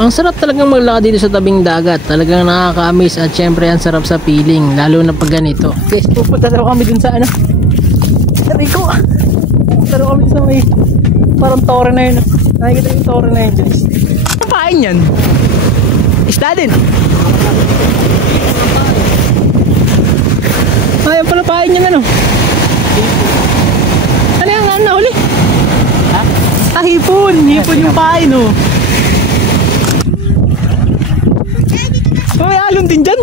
Ang sarap talagang maglakad dito sa tabing dagat. Talagang nakaka-amaze at syempre ang sarap sa feeling, lalo na pag ganito. Guys, pupunta daw kami dun sa ano. Sabi ko, pupunta daw kami sa may parang tore na yun. Nakikita yung tore na yun, guys. Ang pain yan? Isda din. Ayaw pala pain yan ano. Ano yung ano nahuli? Ha? Ah, hipon. Hipon yung pain oh. May alon din dyan.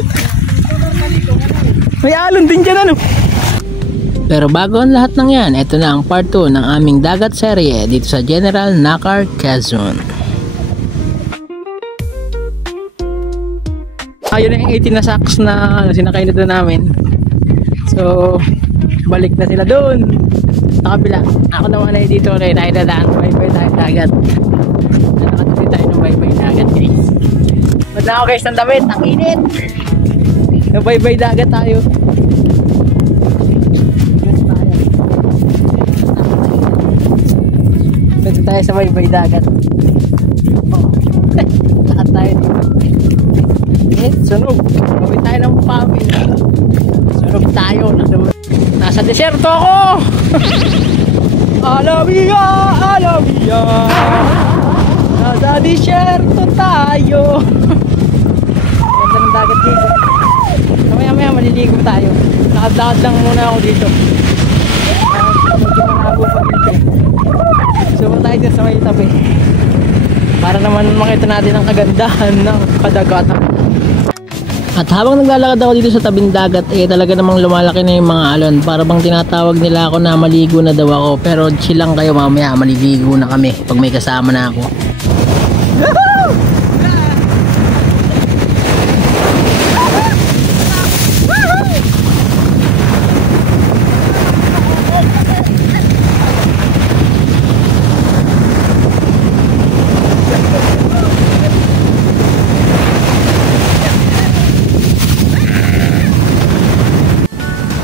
May alon din dyan ano. Pero bago ang lahat ng yan, ito na ang part 2 ng aming dagat serye dito sa General Nakar, Quezon. Ayun na yung 18 na sacks na sinakay nito namin. So, balik na sila doon sa kabila. Ako naman ay dito rin tayo dadaan. Bye-bye tayo dagat. Nakatuloy tayo ng bye-bye dagat, guys. Wala ako guys ng damit, ang init. Bye-bye dagat tayo. Dito tayo sa bye-bye dagat. Oh. Lakad tayo dito. Sunog. Gawin tayo ng pawin. Sunog tayo. Nasa deserto ako. Alamia, alamia. Nasa deserto tayo. Ganda ng dagat dito. Mamaya maliligo tayo. Lakad-lakad lang muna ako dito. Medyo malabo pa dito. Sumunta tayo dyan sa may tabi. Para naman makita natin ang kagandahan ng kadagatan. At habang naglalakad ako dito sa tabing dagat, talaga namang lumalaki na yung mga alon. Para bang tinatawag nila ako na maligo na daw ako. Pero chill lang kayo, mamaya maliligo na kami pag may kasama na ako.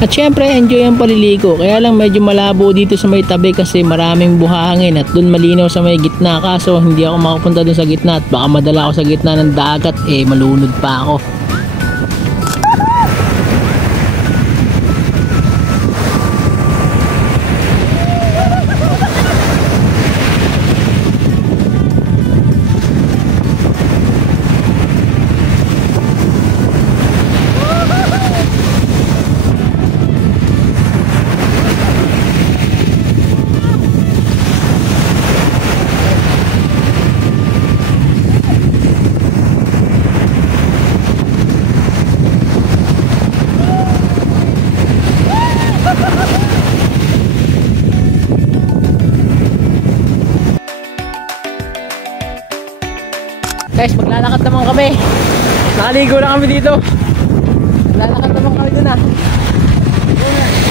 At syempre enjoy ang paliligo, kaya lang medyo malabo dito sa may tabi kasi maraming buhangin at dun malinaw sa may gitna, kaso hindi ako makapunta dun sa gitna at baka madala ako sa gitna ng dagat malunod pa ako. Guys, maglalakad naman kami. Nakaligo na kami dito. Maglalakad naman kami dun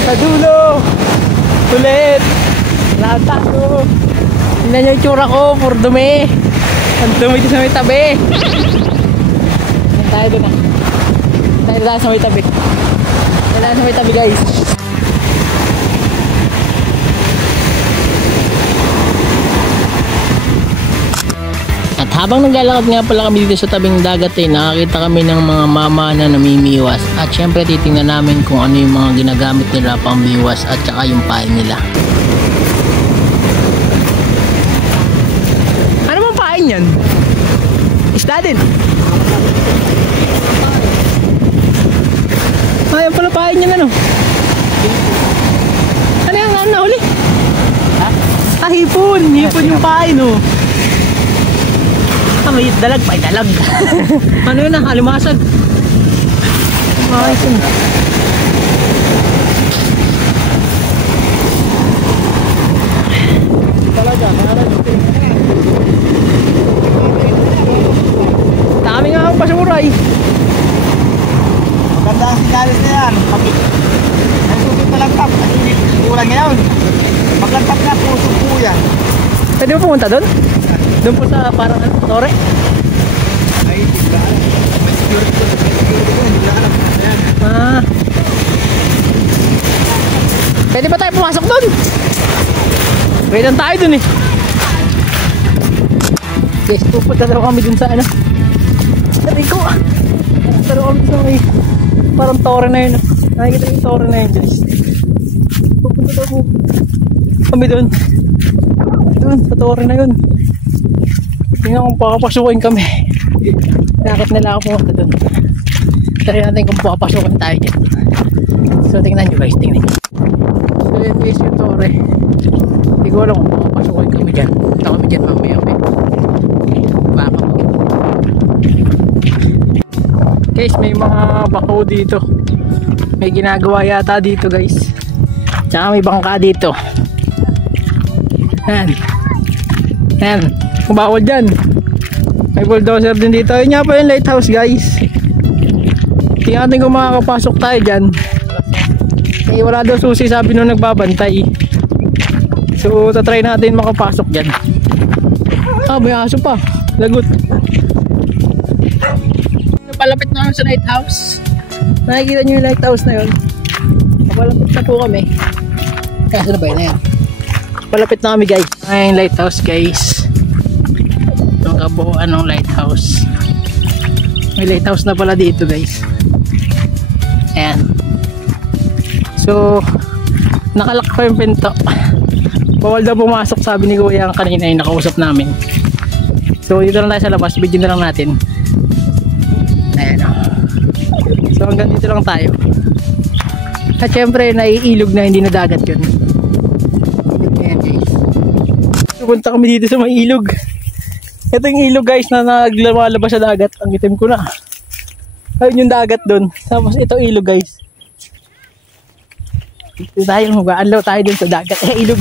sa dulo. Ulit. Lakad tayo. Tingnan nyo yung tsura ko, puro dumi. Ang dumi dito sa may tabi. Tayo dun tayo sa may tabi. Tayo sa may tabi guys. At habang naglalakad nga pala kami dito sa tabing dagat nakakita kami ng mga mama na namimiwas. At syempre titingnan namin kung ano yung mga ginagamit nila pang miwas at saka yung pain nila. Ano bang pain yan? Isda din. Ayaw pala pain yan ano? Ano yung ano nahuli? Ha? Ah, hipon. Hipon yung pain oh. May dalag pa, dalag. Ano yun alimasag. Ayos yun. Talaga, dami nga akong pasuray. Maganda ang sinalis na yan. Ang suki palagtap, kulang ngayon. Maglagtap na puso po yan. Pwede mo pumunta doon? Doon po sa parang tore? Ay, tiglaan. May security ko. Hindi na alam. Ah. Pwede ba tayo pumasok doon? Wait lang tayo doon Guys, pupunta daw kami dun sa ano. Sabi ko, pero kami sa may parang tore na yun. Nakikita yung tore na yun, guys. Pupunta daw po kami dun. Dun, sa tore na yun. Tingnan kung pakapasukin kami. Nakit nila ako pumunta dun. Try natin kung pakapasukin tayo dyan. So tingnan nyo guys, tingnan nyo. So yun guys yung tore. Hindi ko alam kung pakapasukin kami dyan. Punta kami dyan mamaya. Baka po. Guys, may mga bako dito. May ginagawa yata dito guys. Tsaka may bangka dito. Yan. Yan. Kung bawal dyan. May bulldozer din dito. Yun nga pa yung lighthouse guys. Tingnan natin kung makakapasok tayo dyan. Eh wala daw susi sabi nung nagbabantay. So tatry natin makapasok dyan. Ah, may aso pa. Lagot. Palapit na kami sa lighthouse. Nakikita nyo yung lighthouse na yun. Palapit na po kami. Kaya saan ba yun na yan? Palapit na kami guys. Ay, lighthouse guys. Itong kabuuan ng lighthouse. May lighthouse na pala dito guys. Ayan. So nakalak pa yung pinto. Bawal daw pumasok sabi ni Kuya kanina yung nakausap namin. So dito lang tayo sa labas. Video na lang natin. Ayan. So hanggang dito lang tayo. At syempre naiilog na hindi na dagat yun. Ayan guys. Pupunta kami dito sa may ilog. Ito yung ilog guys na naglalabas sa dagat. Ang itim ko na. Ayun yung dagat dun. Tapos ito ilog guys. Ito tayo mag-aanlaw tayo dun sa dagat. Ilog.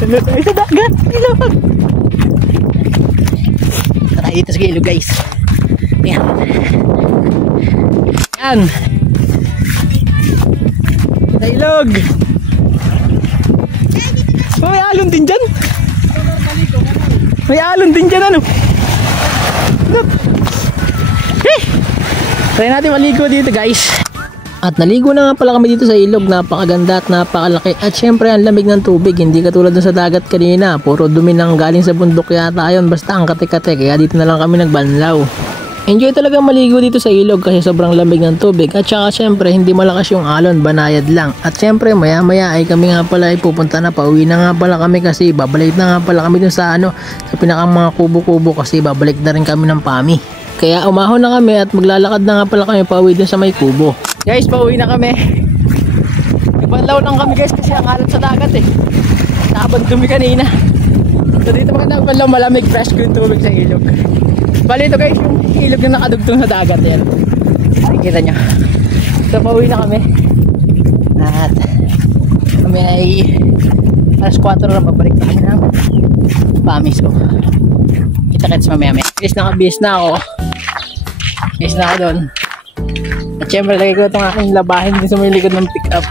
Aanlaw tayo sa dagat. Ilog. Tayo dito sa ilog guys. Ayan. Ayan. Sa ilog. Oh, may alon din dyan. May alon din dyan ano. Look. Try natin maligo dito guys. At naligo na nga pala kami dito sa ilog. Napakaganda at napakalaki. At syempre ang lamig ng tubig. Hindi katulad dun sa dagat kanina. Puro dumi nang galing sa bundok yata yun. Basta ang kate-kate. Kaya dito na lang kami nagbanlaw. Enjoy talaga maligo dito sa ilog kasi sobrang lamig ng tubig. At saka syempre hindi malakas yung alon. Banayad lang. At syempre maya maya ay kami nga pala ay pupunta na. Pauwi na nga pala kami kasi babalik na nga pala kami dun sa ano. Sa pinakang mga kubo-kubo kasi babalik na rin kami ng PAMI. Kaya umahon na kami at maglalakad na nga pala kami pauwi dun sa may kubo. Guys, pauwi na kami. Nagbanlaw lang kami guys kasi ang alat sa dagat eh. Nakabang dumi kanina. So dito maganda banlaw, malamig, fresh ko yung tubig sa ilog. Bali ito guys, yung ilog na nakadugtong sa dagat yan. Nakikita nyo. So pauwi na kami. At kami ay alas 4 na babalik na kami ng PAMI. So kita-kits mamaya. Guys, nakabihis na ako. Bihis na ako doon. At syempre lagay ko itong aking labahin din sa may likod ng pick up.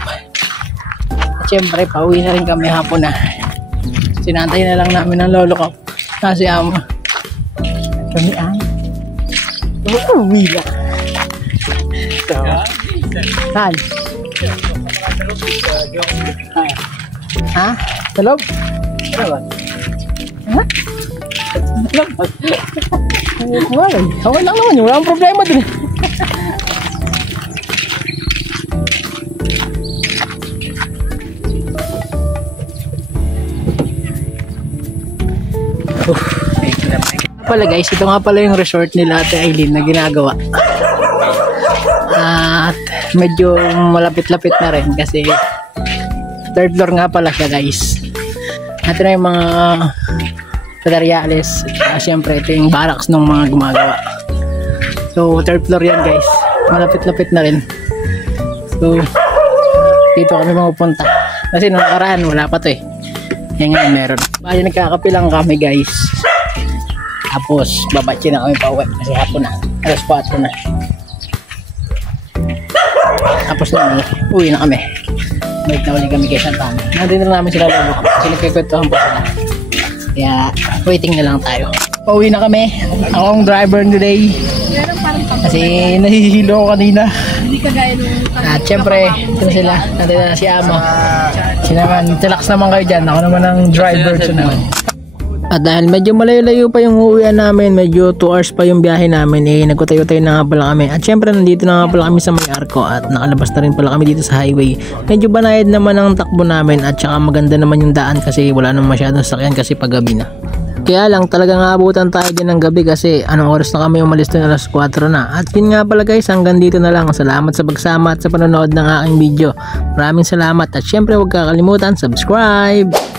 At syempre pauwi na rin kami hapon na. Sinantay na lang namin ng lolo ko na si Ama. Kami ang uuwi na. So saan? Ha? Sa loob? Ha? Okay lang naman yun, walang problema dun. Pala guys, ito nga pala yung resort nila Ate Aileen na ginagawa. At medyo malapit-lapit na rin kasi third floor nga pala siya guys. Ito na yung mga materials. Siyempre ito yung barracks ng mga gumagawa. So third floor yan guys. Malapit-lapit na rin. So dito kami mapupunta. Kasi nung nakaraan wala pa to eh. Yan nga meron. Bali nagkakapilang kami guys. Tapos babatsi na kami pauwi kasi hapon na. Alas 4 na. Tapos na uwi na kami. Balik na ulit kami kay Santana. Nandun na namin sila lalo kasi nagkikwentuhan po sila. Kaya waiting na lang tayo. Pauwi na kami. Ako ang driver today. Kasi nahihilo ako kanina. At syempre ito na sila. Nandun na si Ama. Sila naman, relax naman kayo dyan. Ako naman ang driver naman. At dahil medyo malayo-layo pa yung uuwian namin, medyo 2 hours pa yung biyahe namin, nagutay-utay na nga pala kami. At syempre nandito na nga pala kami sa may arko at nakalabas na rin pala kami dito sa highway. Medyo banayad naman ang takbo namin at saka maganda naman yung daan kasi wala naman masyadong sakyan kasi paggabi na. Kaya lang talagang aabutan tayo din ng gabi kasi anong oras na kami umalis doon, alas 4 na. At yun nga pala guys, hanggang dito na lang. Salamat sa pagsama at sa panonood ng aking video. Maraming salamat at syempre huwag kakalimutan, subscribe!